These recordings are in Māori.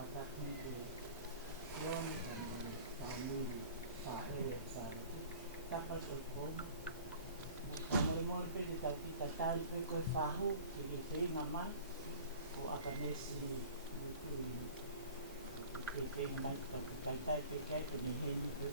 Watakniki yon family pahe sana tapas ulkom kamu lemon pe di tati tatan pe ko fahu jadi pe naman ko akanesi ke man tata pe kai to ni heli pe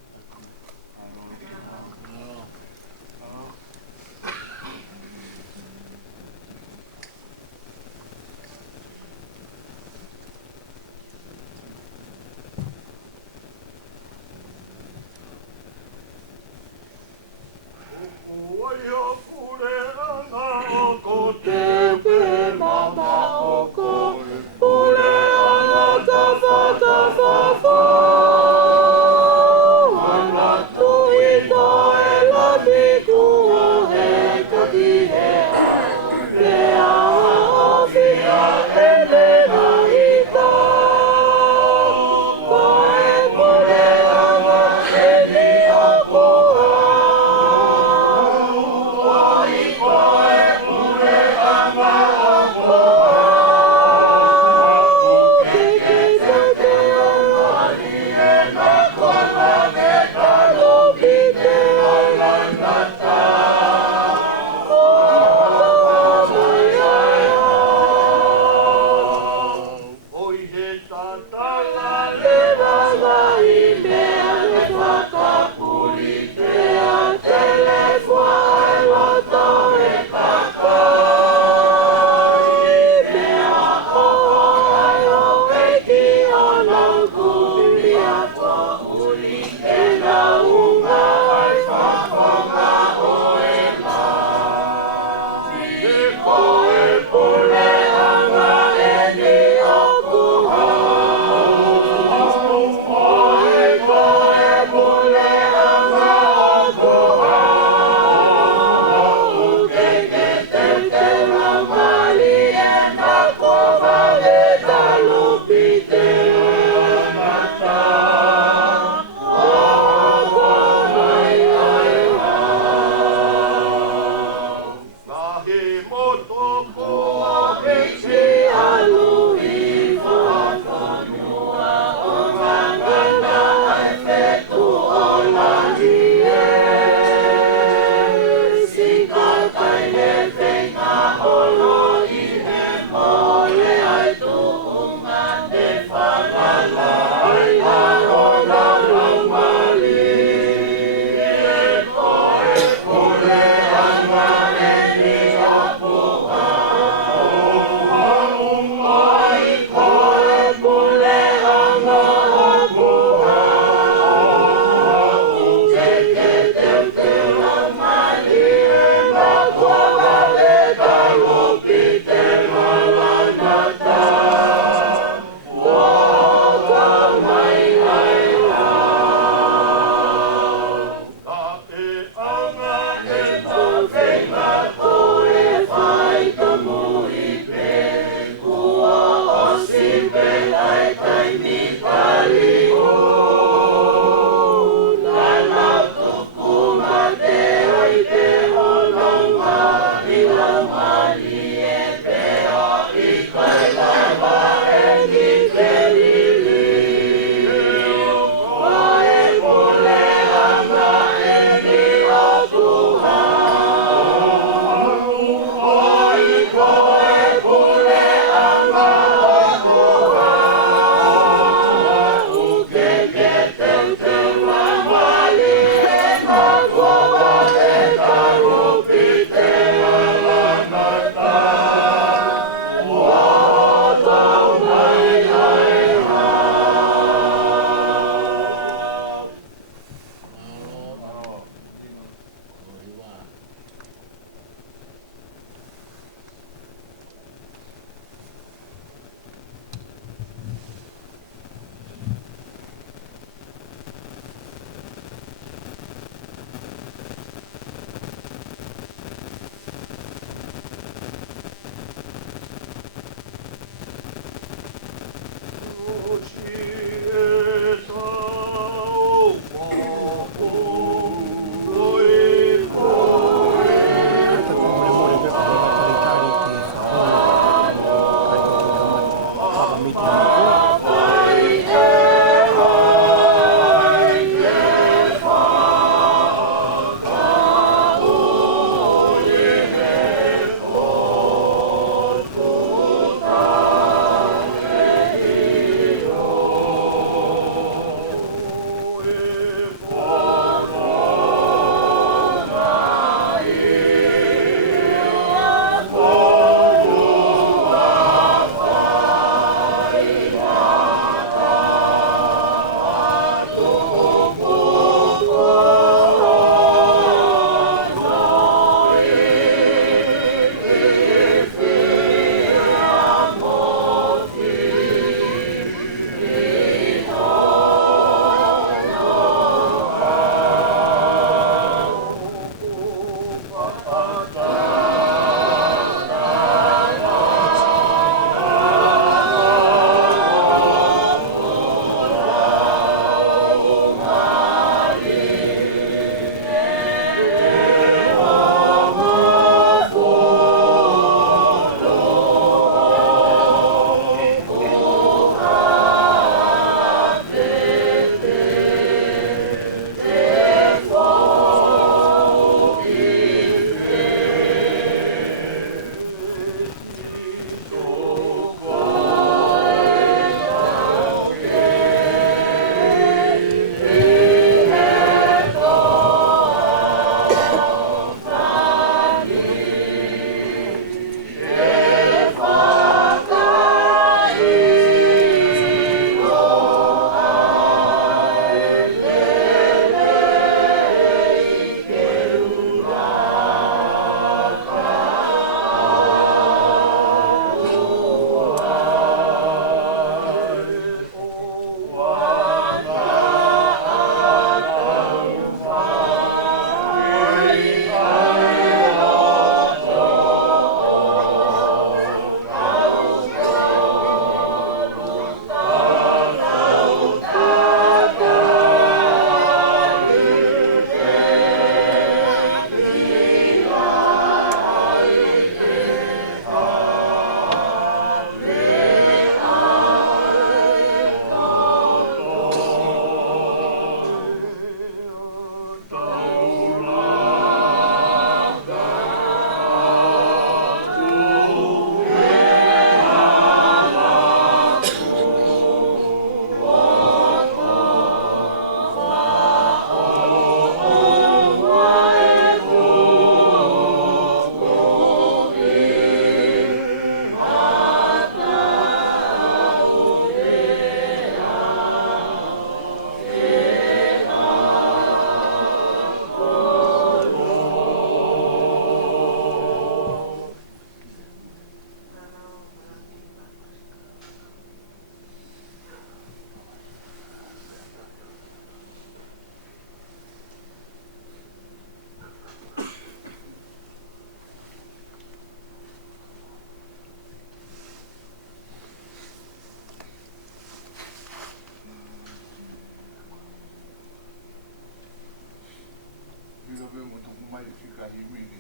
mai fika himi ni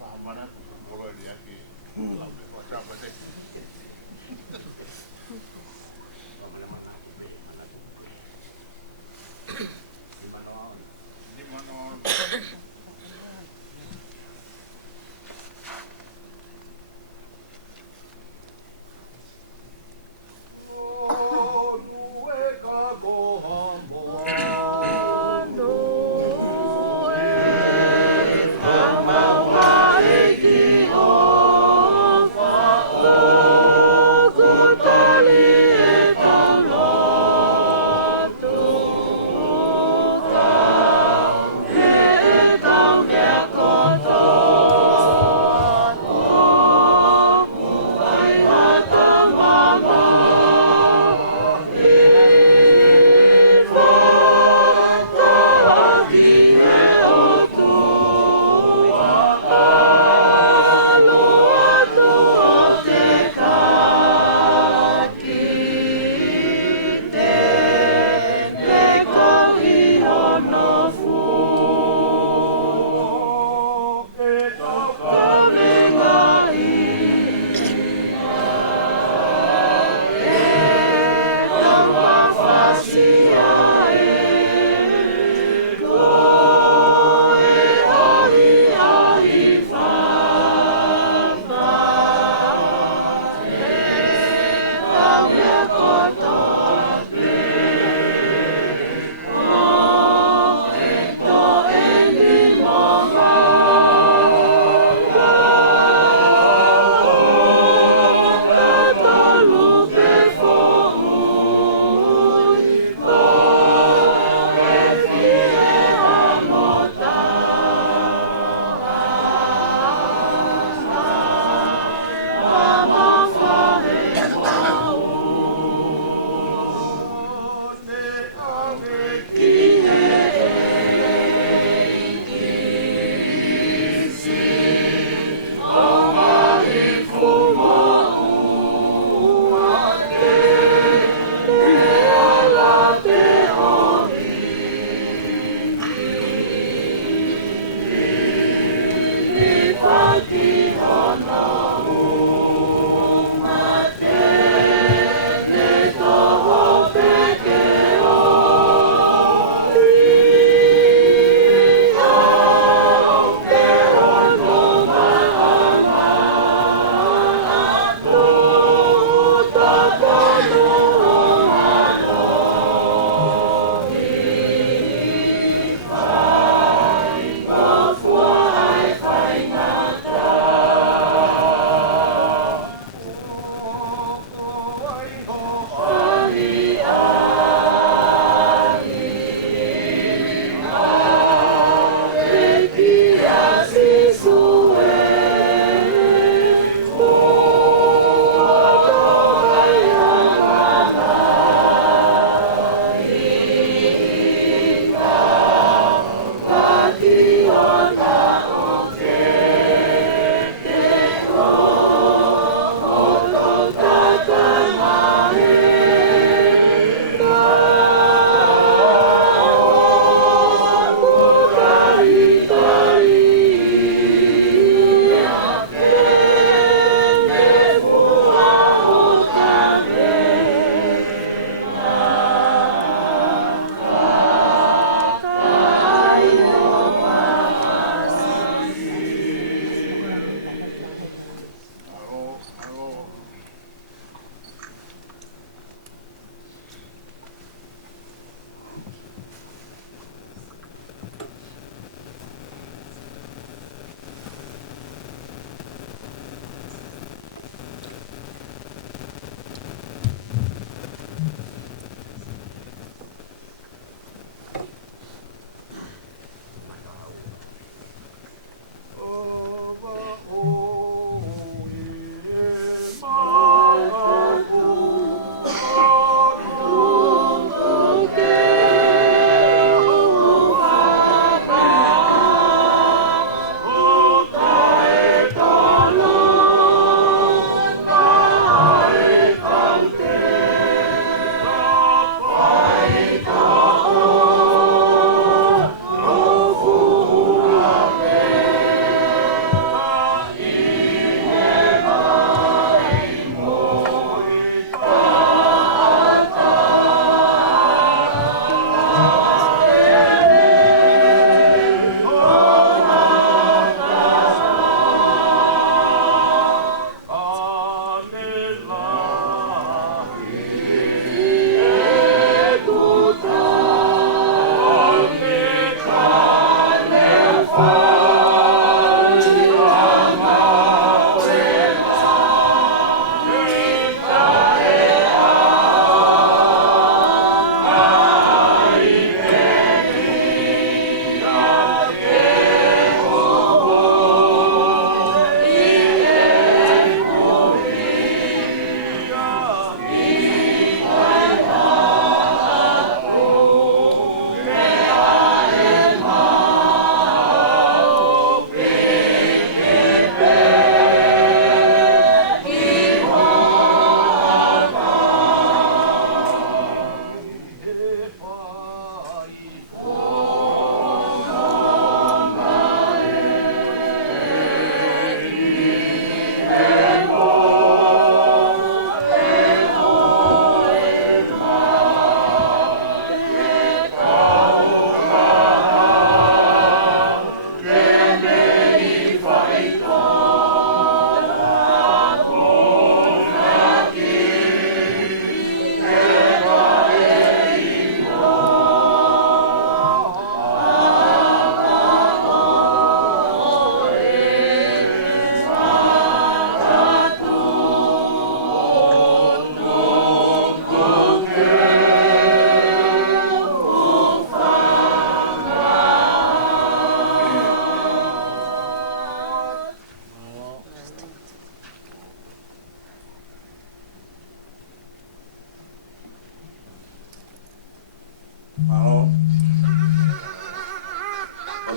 pahamana ku koro ni ake lau me kwa trapa te ni mano Oh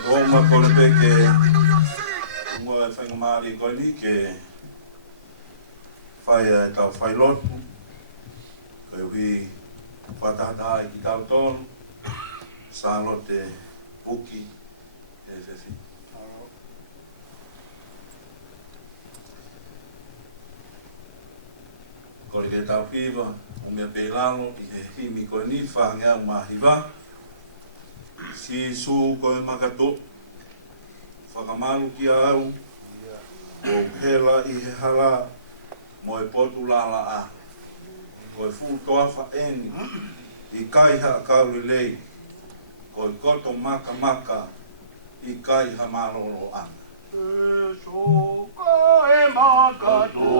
Roma kore peke mua whainga maari koe ni ke whai e tau whai lotu koe hui whatahata ai ki tau tonu sālo te buki e whewhi. Kore ke tau whiwa o mea peilalo i he himi koe ni whangea o mahiwa si su koe makato whakamalu ki au o hela i he hala mo e potu lala a koe fu toa whaeni i kai ha kauri lei koe koto maka maka i kai ha malolo ana So koe makato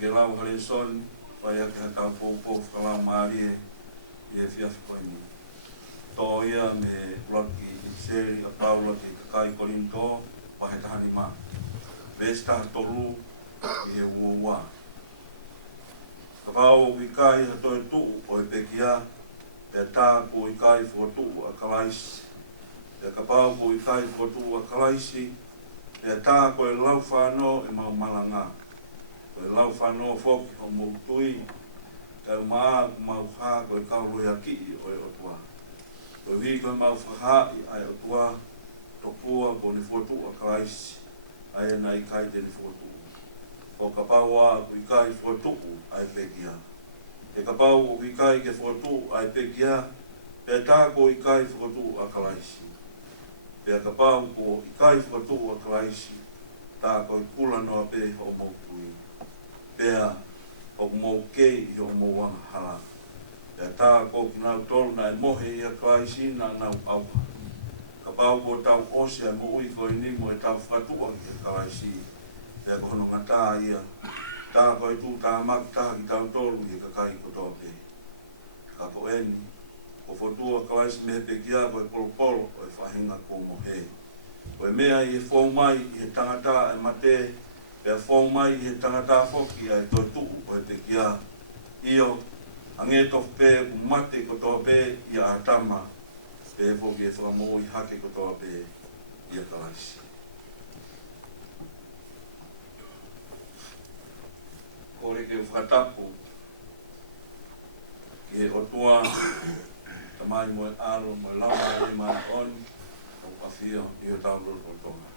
ke lau hale son, pai ake haka pou whakalau maari e fiafi koe ni. Tō ia me ulaki i seri a paula ke kakai korinto, pahe tahani maa. Vesta tolu i he ua. Ka pao i kai hato e tuu o e pekia, e tā ko i kai whotu a kalaisi. E ka pao ko i kai whotu a kalaisi, e tā ko e lau whāno e mau malanga. Ko e lau whāno whoki o mou tui, ka e maa ku mau whā ko e kauroi a ki o e otua. Ko e hui ko e mau whaha i ai otua, tokua ko ni whotu a kalaisi, ai na i kai te ni whotu. Ko ka pao a ku i kai whotu ai pekia. E ka pao o i kai ke whotu ai pekia, e tā ko i kai whotu a kalaisi. Pea ka pao ko i kai whotu a kalaisi, tā ko i kula noa pe o mou tui. Pea o mou kei i o mou wanga hala. Pea tā ko ki nau tolu na e mohe i a kalaisi na nau auha. Ka pao ko tau ose a mo ui ko i nimo e tau whatua ki a kalaisi. Pea ko hono ngata ia, tā ko i tū tā mak tā ki tau tolu i a kakai ko tō pe. Ka ko eni, ko whotua kalaisi me pe kia ko e polo o e whahinga ko mohe. Ko e mea i e whau mai i he tangata e mate, pea whau mai i he tangata whoki a e toi tuu o e pe kia. Io, ange tofu pe ku mate ko tō pe i a atama, pe whoki e whakamo i hake ko tō pe i a kalaisi. Kore ke whakatapu, ki he otua, tamai mo e aro, mo e lauma e mai on, o kawhia i o tau loro o tonga.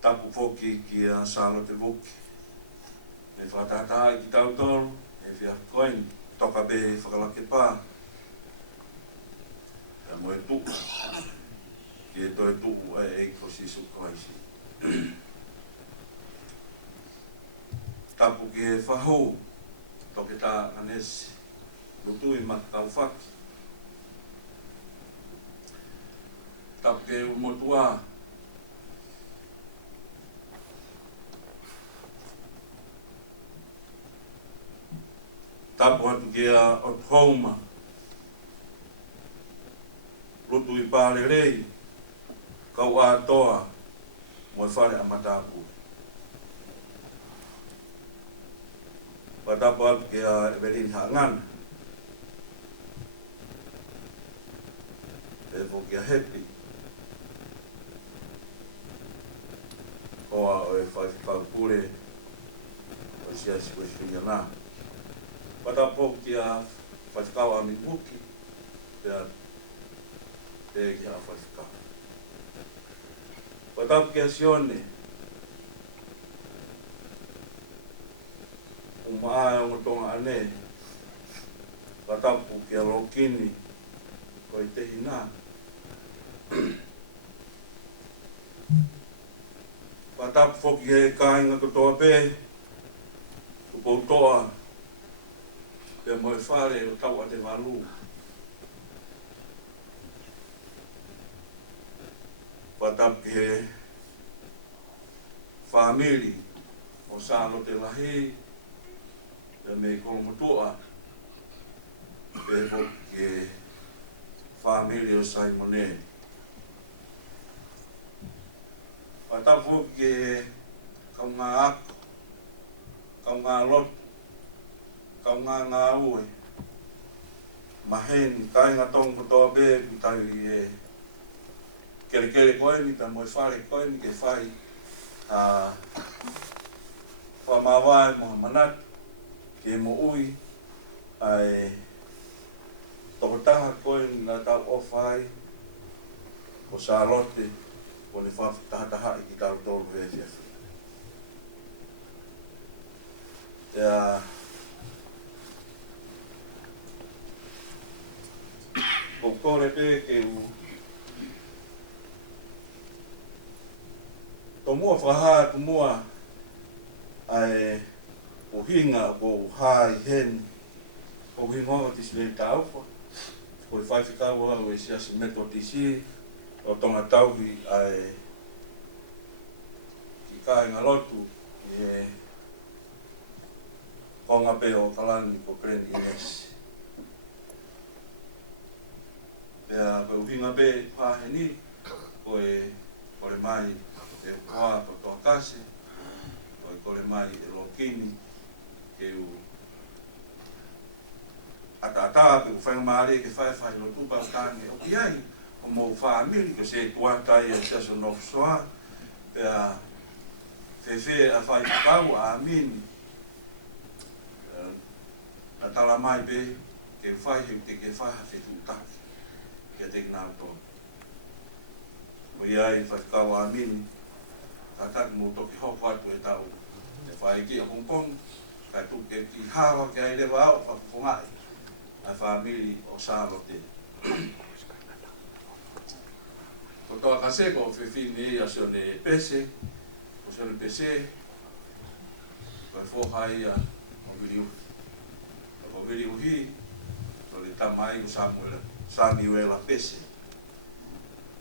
Tapu whoki ki a salo te wuki. Me whakatatai ki tau tolu, e whia koin, toka pe whakalake pā. E mo e tuku, ki e toi tuku e ko sisu kaisi. Tapu ki e whahou, toke tā anesi, lutui makau whaki. Tapu ki e umotua, tapu atu ki a Oklahoma, lutui pāle rei, kau a toa, mo e whare amatapu. Patapu atu ki a Evelyn Hangana. E fo ki a Happy. Koa o e whaiwhikau pure, o siasi koe whia nā. Patapu ki a whaiwhikau a Mibuki, pea te ki a whaiwhikau. Patapu ki a Sione, umaa o ngotonga ane, patapu ki a Lokini, ko i te hina. Patapu whoki he kāinga kotoa pe, kupoutoa, pe mo e whare o tau a te walu. Patapu ki he whamiri o sāno te lahi, pe me kolomotua, pe whoki he whamiri o Saimone. Patapu ki he kaunga ako, kaunga lotu, kaunga ngā ue, maheni, kāinga tonga toa be, kutai i e kere koe ni, ta mo e whare koe ni ke whai whamawai mo manat, ke mo ui, ai tokotaha koe ni nga tau o whai, ko Charlotte, ko ni whataha i ki tau tolu e fiafi. Ko kore pe ke u to mua whaha tu mua ai o hinga o hai hen o hinga o tisle taufa o i whaiwhikau o e siasi metodisi o tonga tauhi ai kai ngalotu e konga pe o kalani ko Glen Innes. Pea ko uhinga pe paheni ko e kore mai e koa ko toa kase ko e kore mai e lokini ke u ata pe u whainga maare ke whai no tupa o tāne o ki ai o mou whaamiri ko se tuatai e saso nofu soa pea fefe a whai pukau a amini na tala mai pe ke whai he te ke whai hawhetu utaki kia te kina uto. O iai whakau a amini tatak mo toki hopo atu e tau te whai ki a Hong Kong kai tuke ki hawa ki ai lewa au whakupungai a whamiri o Charlotte. Ko toa kaseko whiwhini a sione pese, o sione pese, kai whohai a o viriuhi. O viriuhi, o le tamai o Samuela pese.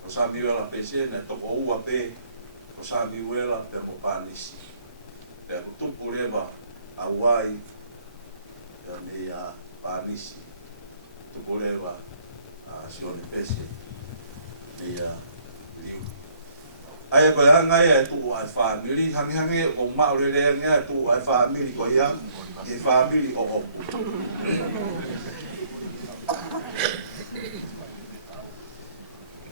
O Samuela pese, ne toko ua pe, o Samuela pe mo panisi. Pea kutupu lewa a uai, e me a panisi. Tupu lewa a sione pese, me a ai ko hanga e tu ai family hangi o maure le nga tu ai family ko ia e family o o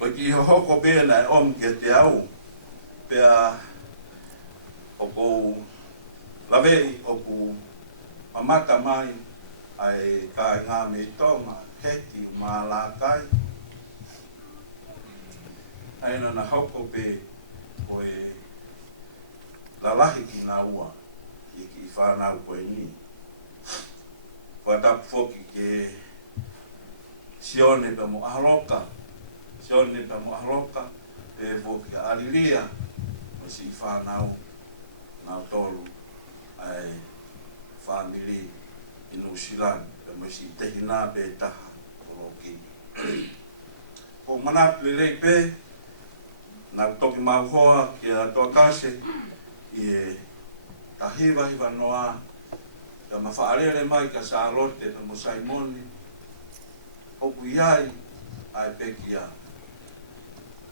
o ki ho ko be na om ke te au pe a o ko lave o ku mamaka mai ai ka nga me tonga heti malakai ai na hoko pe o e lalahi ki nga ua i ki whanau koe ni. Whatapu whoki ke sione pa mo ahaloka, e whoki ka ariria o si whanau ngā tolu ai whamiri i New Zealand pe mo si tehina pe taha o roki. Ko manatu lelei pe na toki mauhoa ki a toa kase i e tahiwa hiwa noa ka mawhaarere mai ka Charlotte pe mo Saimoni oku iai ai peki a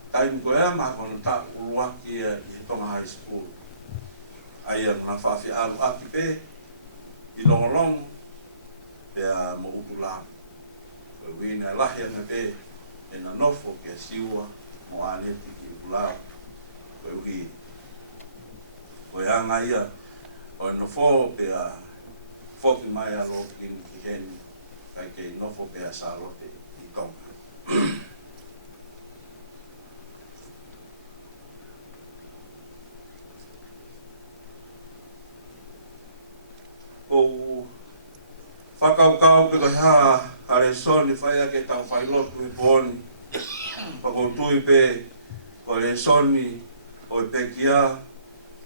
taimi koe a mahono ta uruaki i Tonga High School ai a muna whawhi alu aki pe i longolongo pe a mo uku la koe wina lahi anga pe e na nofo ke siua mo aneti lao koe uhi koe anga ia koe nofo pe a whoki mai a lo ki heni kai kei nofo pe a Charlotte i Tonga. Ko whakaukau pe koe hare soni whaia ke tau whailotu i poni whakautui pe o le soni o pekia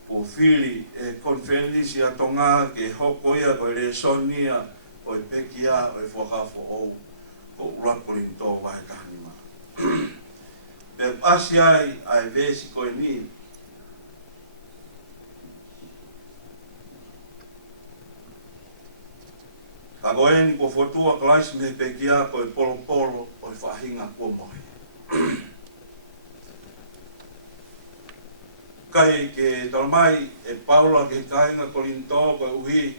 o fili e konferensi a tonga ke hoko ia ko le soni o pekia o whakafo o ko urapurin tō wahe kahanima. Pe pasi ai vesi koe ni ka goeni ko fotua klaisi me pekia ko polo o whahinga kua mohi. Kai ke talmai e Paula ke kainga kolinto ko uhi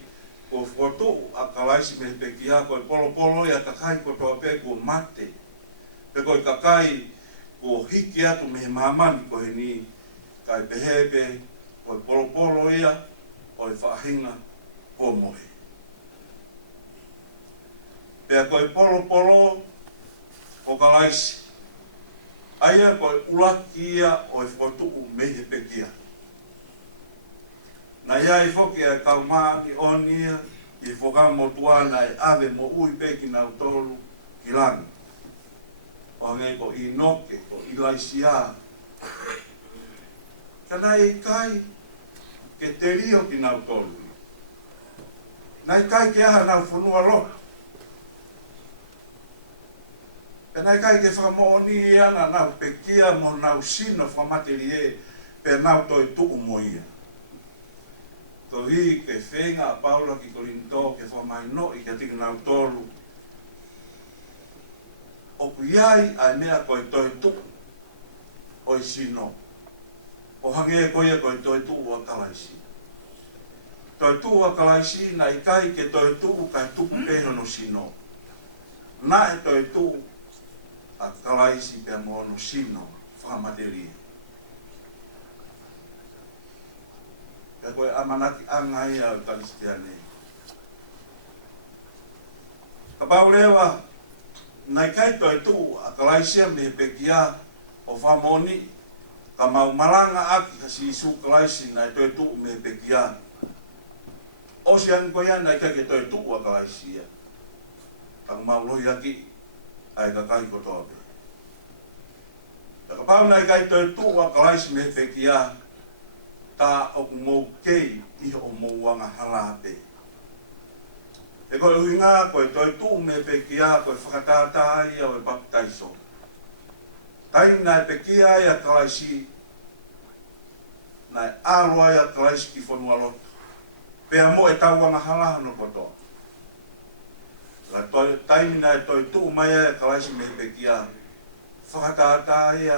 ko foto a kalaisi me pekia ko polo ya takai ko to pe ko mate pe ko kakai ko hiki atu me mamani ko ni kai pehepe ko polo ia o fahinga ko mohi pe ko polo o kalaisi aia ko ulakia o fotu mehe pekia. Na ia i foki a kaumani onia i foka motuana e ave mo ui peki na utolu ki langi. O ngai ko i noke, ko i laisia. Kana i kai ke te rio ki na utolu. Na i kai ke aha na ufunua loka. Penai kai ke whakamooni ia na nau pekia mo nau sino whamateri e pe nau toi tuku mo ia. ko hi ke whenga Paula ki Korinto ke whamai no i ka tika nau tolu. O ku iai ai mea koe toi tu o i sino. O hange koe koe toi tu o kalaisi. Toi tu o kalaisi na i kai ke toi tu kai tupu peho no sino. Na e toi tu a kalaisi pe mo no sino whamateria. Ka koe amanaki angai au kalistiane. Ka paulewa, nai kai toi tu a kalaisia me pekia o whamoni, ka maumalanga aki ka si isu kalaisi nai toi tu me pekia. O si ang koea nai kai ke toi tu a kalaisia. Ka mauloi aki ai ka kai kotoape. Ka pau nai kai toi tu a kalaisi me pekia, ta o mou kei i o mou wanga halape. E koe uinga koe toi tu me pekia koe whakatata ai au e baptaiso. Tai nai pekia ai a kalaisi, nai alo ai a kalaisi ki whanua loto. Pea mo e tau wanga halaha no kotoa. La tai nai toi tu mai ai a kalaisi me pekia, whakatata ai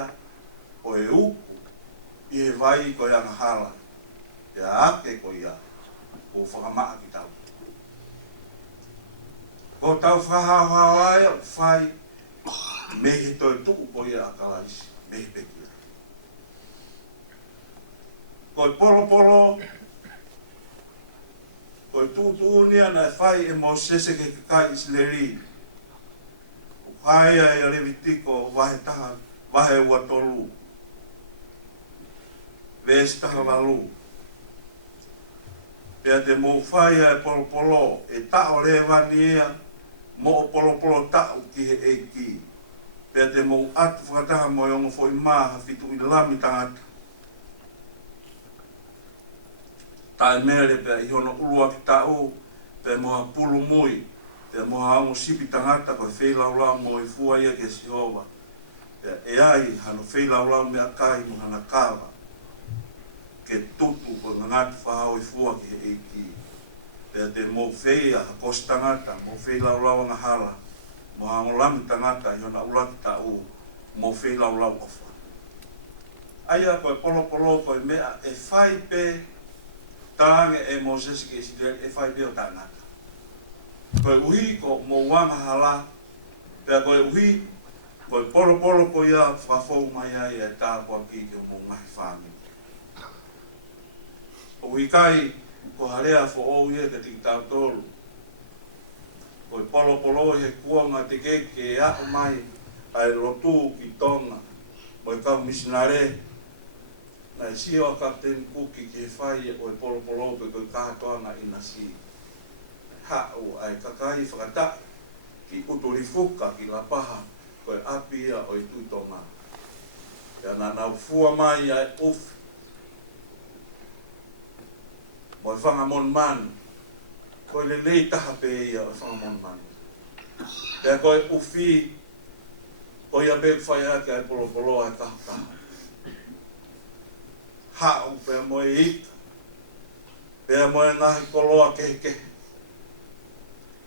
o e uku. I he vai ko ia hala, e ake ko ia, o whakamaa ki tau. Ko tau whahauhau ai o whai, me he toi tuku ko ia a kalaisi, me he pekia. Ko polo, ko tuunia na whai e mo sese ke kai isleri. O whai ai a Levitiko, wahe taha, wahe ua tolu. Vesi taha walu. Pea te mou whaia e polopolo, e tao rewani ea, mo o polopolo tau ki he eiki. Pea te mou atu whakataha mo yongo fo i maha fitu i lami tangata. Tae mere pea i hono urua ki tau, pea moha pulu mui, pea moha ango sipi tangata koe whelaulau mo i fua ia ke Sihova. Pea e ai hano whelaulau me akai mo hana kawa. Ke tutu ko ngatu whahau i fua ki he eiki. Pea te mou whea ha kosi tangata, mou whea laulau nga hala, mo hango lami tangata i hona ulaki tau, mou whea laulau ofa. Aia koe polo koe mea e whai pe, tange e Moses ke Sideri e whai pe o tangata. Koe uhi ko mou wanga hala, pea koe uhi, koe polo ko ia whafou mai ai e tāpua ki ke mou mahi whami. O ikai ko harea fo o ia ka tiki tau tolu. Ko polo he kuanga te keke e ako mai ai rotu ki tonga. Mo i kau misinare na i sio a Kapten Kuki ki he whai o i polo pe ko i kahatoanga i na si. Hau ai kakai whakata ki uturifuka ki la paha ko i apia o i tuitonga. Ia na nau fua mai ai ufi. Mo i whanga mon manu, ko i le lei taha pe ia o whanga mon manu. Pea ko i uwhi, ko i a pe whai ake ai polo ai kaha. Hau pea mo i ika, pea mo i ngahi koloa kehe.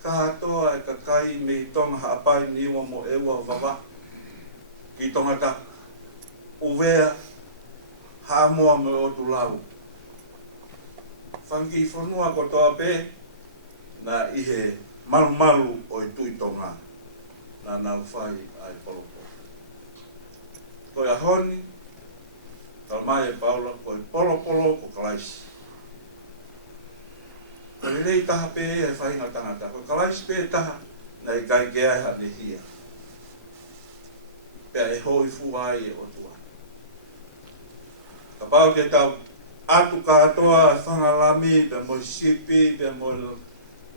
Kaha toa e kakai me i tonga haapai niwa mo ewa wawa. Ki tonga ta uwea, haa moa me o tu lau. Whangi whanua ko toa pe, na ihe malu o i tuitonga, na nau whai ai polopo. Ko ia honi, kalmai e Paula, ko i polo ko kalaisi. Ko i rei taha pe e whainga tangata, ko kalaisi pe taha, na i kai ke ai hane hia. Pea e hoi fuai e o tua. Ka pau ke tau, atu katoa whangalami, pe mo sipi, pe mo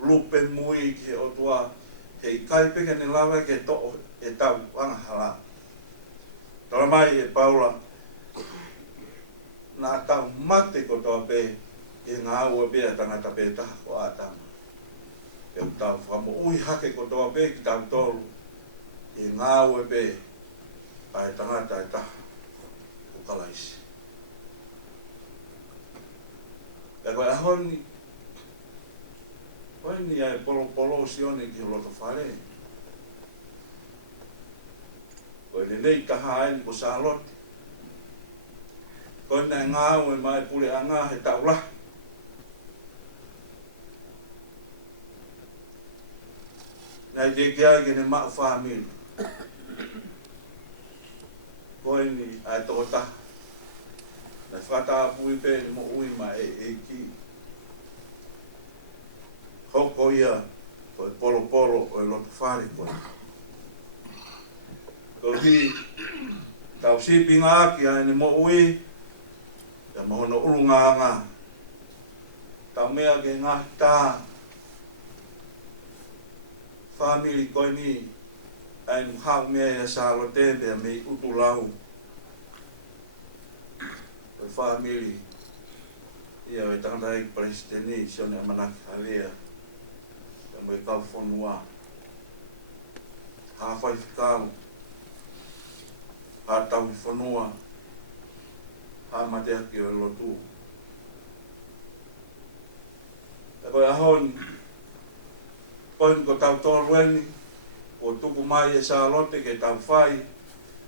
lupe mui ki o tua, hei kai peke ni lawa ke to'o e tau anga Tora mai e Paula, na tau mate ko toa pe, e ngā ua pe a tangata pe taha ko ātama. E tau whamo ui hake ko toa pe ki tau tolu, e ngā ua pe, a e tangata e taha, ko kalaisi. koe ahoni, koe ni ai polo sione ki loto whare. Koe ne nei taha ai ko sa lote. Koe nei ngāu e mai pule a ngā he taula. Nei te kia ke ne maa whamiri. Koe ni ai tō taha. Nei whata pui pe ni mo ui ma e ki. Hoko ia, koe polo o e loto whare koe. Koe hi, tau sipi ngā ki ai ni mo ui, ia mahono uru ngā. Tau mea ke ngā tā. Family koe ni, ai nu hau mea ia sālo tēmpe a mei utu lau. Koe family, ia e tangata e presidenti, sione a manaki halea. Ia mai kau whanua. Hawhai whikau. Ha tau i whanua. Ha matea ki o lotu. E koe ahoni, koe ko tau tōrueni, o tuku mai e sa lote ke tau whai,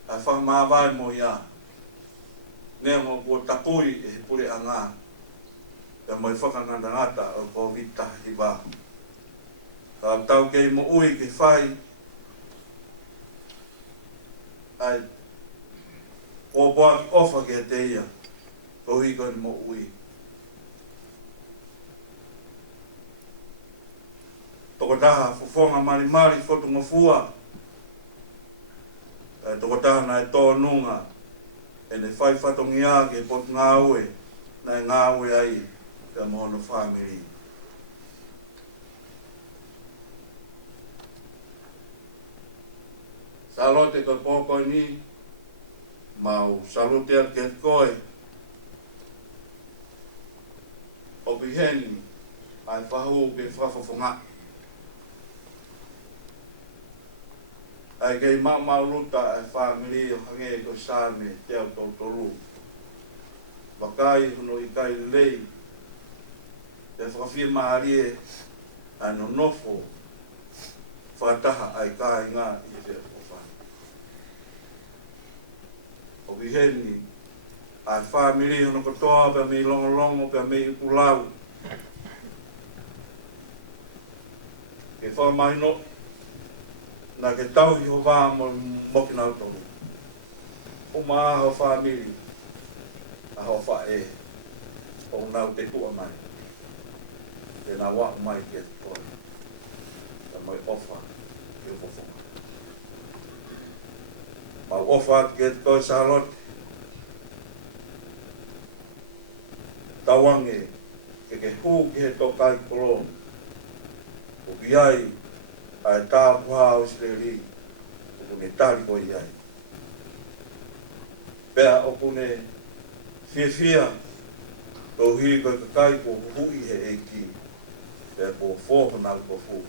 a wha mawai mo ia. Nea mo ko tapui e he pure a ngā. Ia mai whakananda ngata o ko vita hiwa. Ka tau kei mo ui ke whai, ai o boa ki ofa ke te ia, ko hui koe ni mo ui. Toko taha fufonga mari fotu ngofua. Toko taha nai tō nunga, e ne whai whatongi a ke pot ngāue, nai ngāue ai, te mohono whamiri. Salote koe pōkoi ni, mau salute at ke koe. O piheni, ai whahu ke whafafonga. Ai kei mau luta ai whamiri o hange ko sāme te au tōtoru. Wakai huno i kai lei, te whakawhia maharie, ai no nofo, whataha ai kai ngā i te whawha. O viheni, ai whamiri hono katoa pe mei longolongo pe mei upulau. Ke whamahino, na ke tau i ho wā mo moki nau toru. O maa ho whamiri, a ho wha e, o nau te tua mai. Te nā wā mai ke koe, ta mai ofa ke whawhonga. Mau ofa ke koe Charlotte, tawange ke hū ki he tokai kolon. O ki ai, ai tā puha o Israeli, o kune tāri ko i ai. Pea o kune whia, tō hui koe kakai ko hui he e ki, pea ko whoho nau ko fu,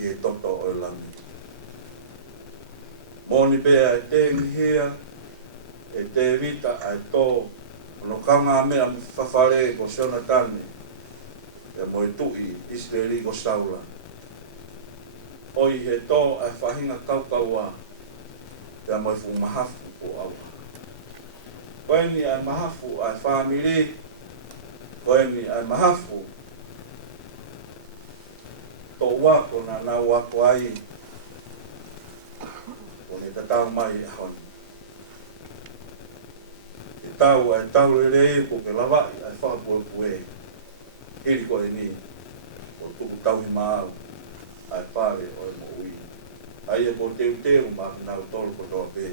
i e toto o langi. Moni pea e te ngihia, e te vita ai tō, no kanga mea whawhare ko Jonathan, e mo e tui Israeli ko Saula. Oi he tō ai whahinga kaukaua, te mo e fu mahafu o aua. Koe ni ai mahafu ai whamiri, koe ni ai mahafu, tō wako na nā wako ai, o ne tatau mai e honi. E tau ai tau rere ko ke lawai ai whakapua pue, hiri koe ni, o tuku tauhi maau, ai pare o e mo ui. Ai e ko teu ma nau tolu ko toa pe,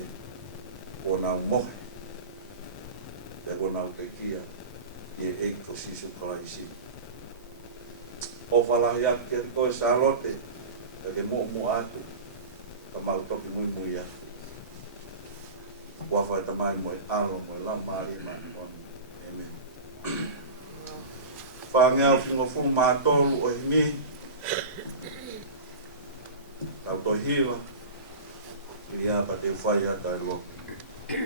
ko nau mohe, te ko nau te kia, i e eki ko sisu kalaisi. O whalahi atu ke koe Charlotte, e ke mo atu, ka mau toki mui atu. Wawhai ta mai mo e alo mo e lamari mani oni. Amen. Whangeau whingofungu mātolu o himi, tau to hiwa, kiri apa te whai ata e loki.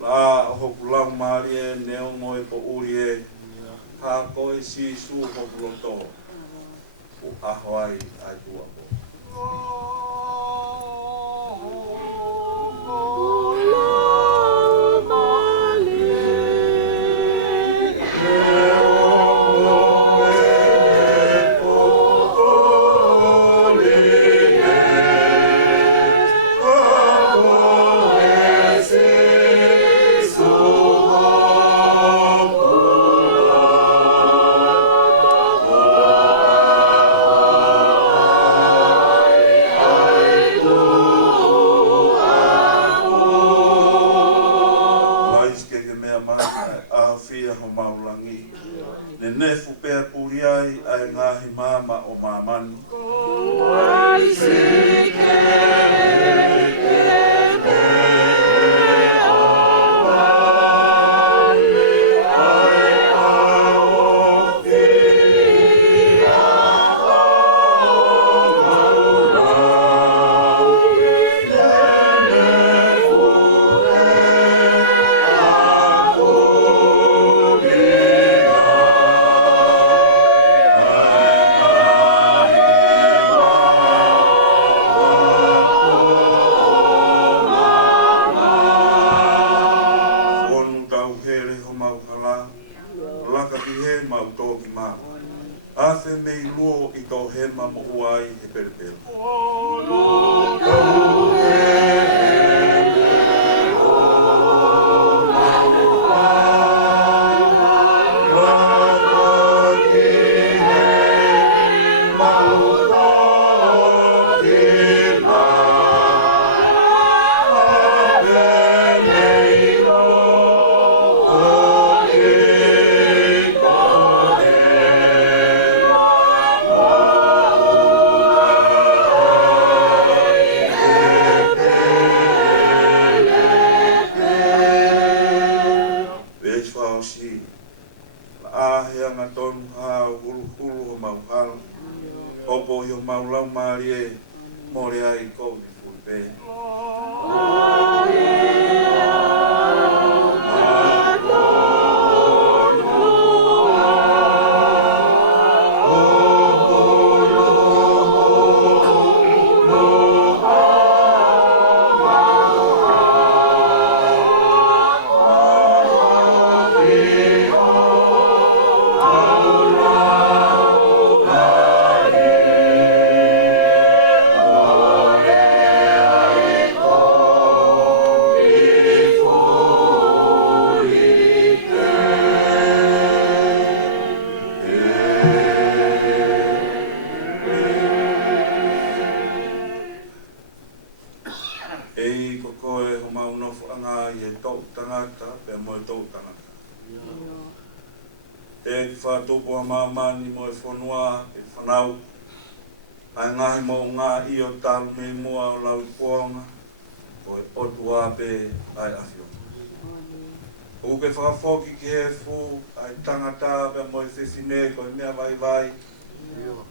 La hoku lau maari e neo mo e po uri e, ha koe si su ho loto o ahoi ai tua po ne nefu pea kuriai ai ngahi mama o mamani. Ai sike Afe mei luo I tō hema mo uai he perepere. Opo yo maulau marie moria I kovi fulpe. Ei kokoe ho maunofu anga I e tau tangata pe mo e tau tangata. E ki whātopo a mamani mo e whanua e whanau. Ai ngahi mo ngā I o tālu me mua o lau I kuonga. Ko e otu ape ai awhio. O ke whakawhoki ki he fu ai tangata pe mo e whiwhine ko e mea vai vai.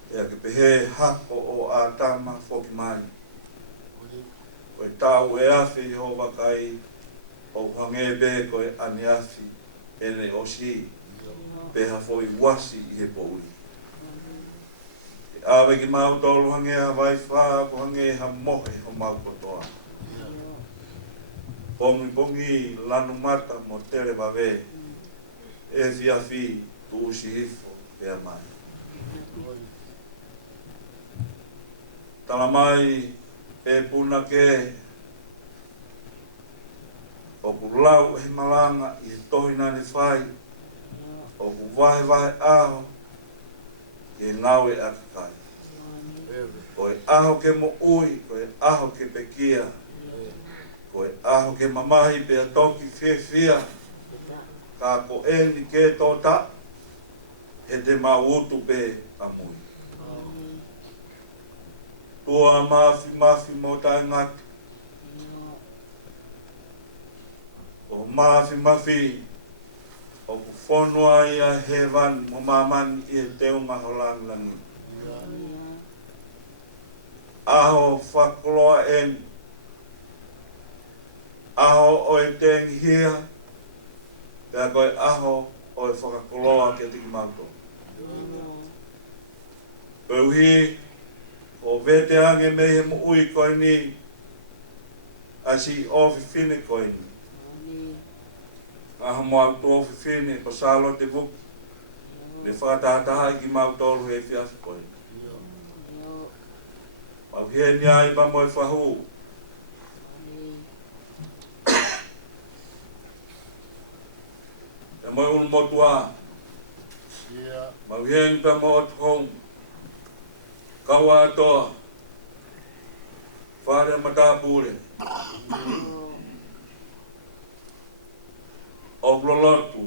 E a ke pehe hako o a tama whoki mai. Ko e tau e awhi Jehova kai o hangebe ko e ane awhi ene o si peha fo I wasi I he pouri. E awe ki mau tolu hange a vai wha ko hange ha mohe ho mau kotoa. Pongi lanu mata mo tere wawe e fi awhi tu usi hifo pea mai. Tala mai e puna ke o kulau he malanga I tohi nani whai o ku vahe aho ke ngawe a kakai. Ko e aho ke mo ui, ko e aho ke pekia, ko e aho ke mamahi pe a toki whia ka ko eni ke tōta he te mautu pe a mui. Tua mafi mo tai ngati. O mafi o ku whanua I a he wani mo mamani I he teo maholang langi. Aho whakoloa eni. Aho o e tengi hia. Pea koe aho o e whakakoloa ke tiki mātou. Peuhi, o vete ange me he mo ui koe ni, a si ofi fine koe ni. Aha mo au tō ofi fine, ko sālo te vuku, le whakatahataha i ki mātou he fiafi koe ni. Mau he ni ai ba mo e whahu. E mo e unu motua. Mau he ni pa mo atu hong. Kaua atoa. Whare matapure. O lolotu.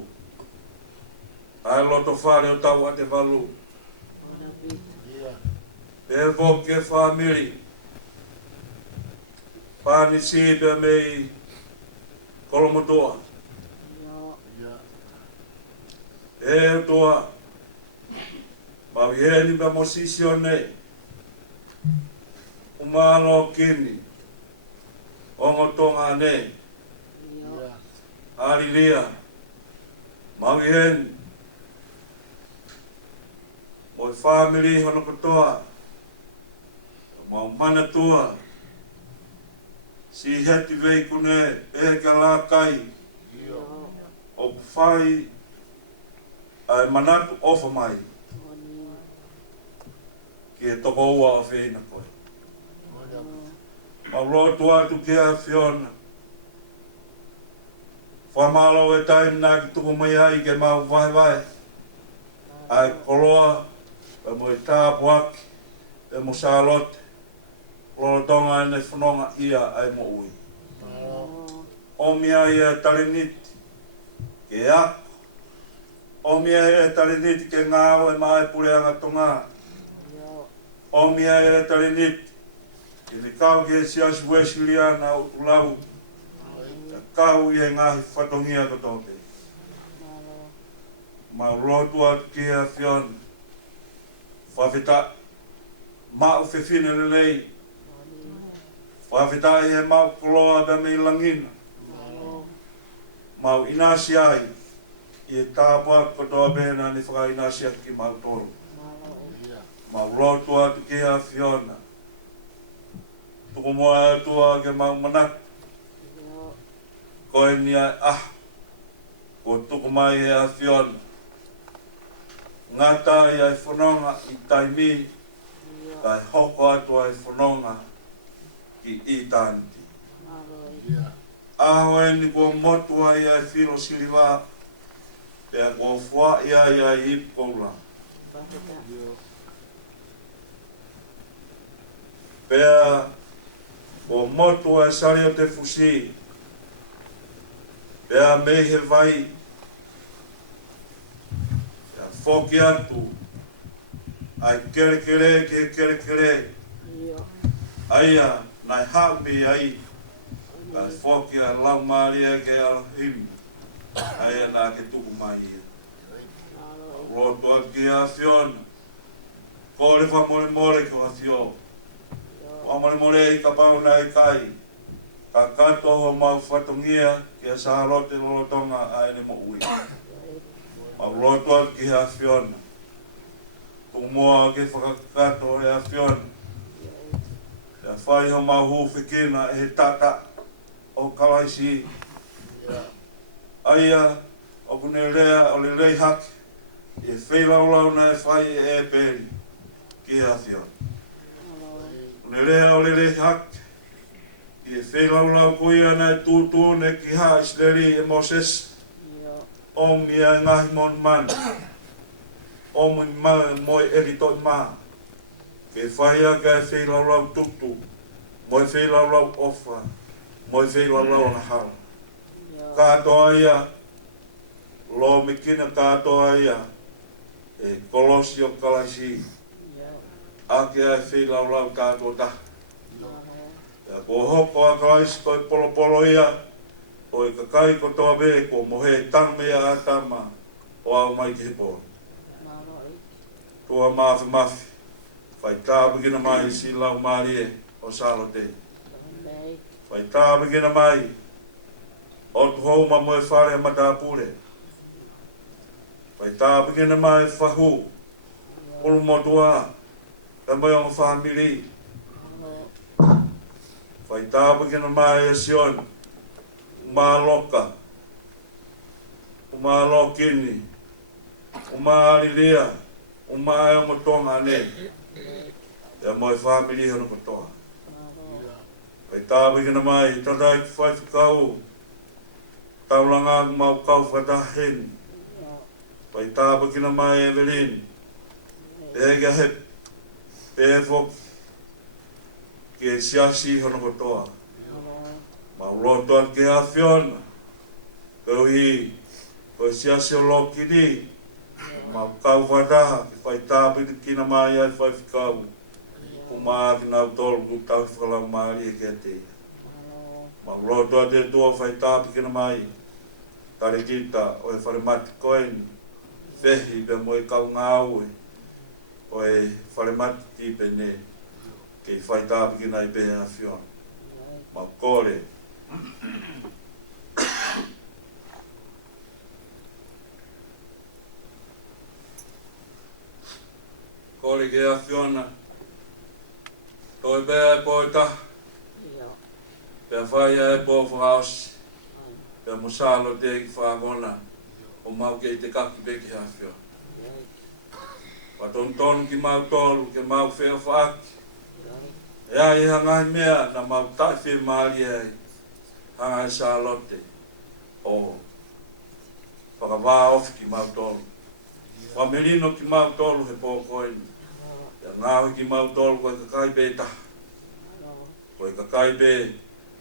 Ai loto whare o tau a te walu. Evo ke family. Pani sibe mei kolomotoa. E toa. Mau yeni ba mosisione. Umano kini. Ongo tonga ne. Arilia. Mau yeni. Moi family hono kotoa. Mau mana tua. Si heti vei kune e ka la kai. O whai ai manatu ofa mai. Ki e toko ua o whina koe. Mau rotu atu ki a Fiona. Whamalo e taim nā ki tuku mai ai ke mau vai. Ai koloa, e mo e tāpu aki, e mo Charlotte. Tonga ne whanonga ia ai mo ui. O mia ia tariniti, ke ako. O mia ia tariniti ke ngāo e mai pureanga tonga. O mia ia tariniti, ke ne kau ke siasu wesiliana o ulau. Kau ia ngahi whatongia kotoke. Ma rotu atu ki a Fiona. Whawhita, mau whewhina lelei. Whawhitai he mau koloa pe mei langina. Mau inasi ai. I e tāpua kotoa pēna ni whaka inasi aki mau toro. Mau rotu atu ki a Fiona. Tuku moa atua ke mau manatu. Koe ni ai ko tuku mai he a Fiona. Ngata i ai whanonga i taimi. Kai hoko atua i whanonga. Ki i tanti. Aho e ni kua motua i ai whiro siriwa. Pea kua whua i ai i koula. Pea kua motua e sari o te fusi. Pea mei he vai. Pea whoki atu. Ai kere ke. Aia. Nai hau mi ai, ai whoki a lau maria ke alahimi, ai nā ke tuku mai ia. Roto atu ki a Fiona, kore wha more ki wa Fio. Wa more i ka pau nai kai, ka kato ho mau whatongia ki a Charlotte lolotonga ai ne mo ui. Roto atu ki a Fiona, tumoa ke whakakato e a Fiona. Ya whai ho mahu whikina e he tata o kalaisi. Aia, o kune rea, o le rei haki, e whelaulau na e whai e pēri ki a Fiona. Kune rea o le rei haki, e whelaulau kuia na e tūtū ne ki ha isleri e Moses. O mia ngahi mon man, o moi eri toi maa. Ke whaia ka e whelaulau tutu, mo e whelaulau ofa, mo e whelaulau na hara. Katoa ia, lo mikina katoa ia, e kolosi o kalaisi, ake a e whelaulau katoa ta. Ia ko hoko a kalaisi ko e polo ia, o e kakai ko toa be ko mohe tanme a atama, o au mai ki he polo. Tua mafi. Whai tāpikina mai si lau marie o Charlotte. Whai tāpikina mai o tu hou ma moe whare a matapure. Pai tā pekena mai whahu. Ulu motua. E mai o family. Pai tā pekena mai e sion. Uma loka. Uma lokini. Uma alilia. Uma e o motonga ne. E mai family hono kotoa. Pai tā pekena mai. Tata ki whai whakau. Taulanga mau kau whatahen. Pai tā pekena mai Evelyn. Ega hep. Pe fok. Ke siasi hono kotoa. Mau lotoan ke awhiona. Kau hi. Ko siasi o loki ni. Mau kau whataha. Pai tā pekena mai ai whai whakau. Kuma ki nau tolu ku tau whakalau maari e kia te. Mau lotoan te tua whai tā pekena mai. Tare kita o e whare mati koeni. Fehi pe mo e kau ngāue. O e whare mati ki pe ne. Kei whai tāpiki nai pe a whiona. Ma kore. Kore ke a whiona. Toi pēa e poita. Pēa whai e po whaosi. Pēa mo sālo te ki whaangona. O mau kei te kaki peki a whiona. Paton ki mau tolu, ke mau whea whaaki. E ai hangai mea na mau tai whi maari ai. Hangai Charlotte. O whakawā ofi ki mau tolu. Whamerino ki mau tolu he pōkoini. Ia ngāhui ki mau tolu koe kakai pē taha. Koe kakai pē.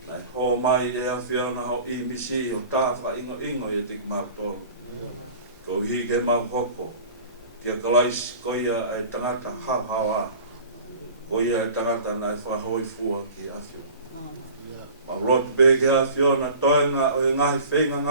Nai ho mai e a whiana ho i misi o tāwha ingo e te ki mau tolu. Ko hi ke mau hoko. Kia kalaisi koia e tangata hawa. Koia e tangata nai whahoi fua ki a whiona. Ma rotu pē ki a whiona toenga o e ngahi whenga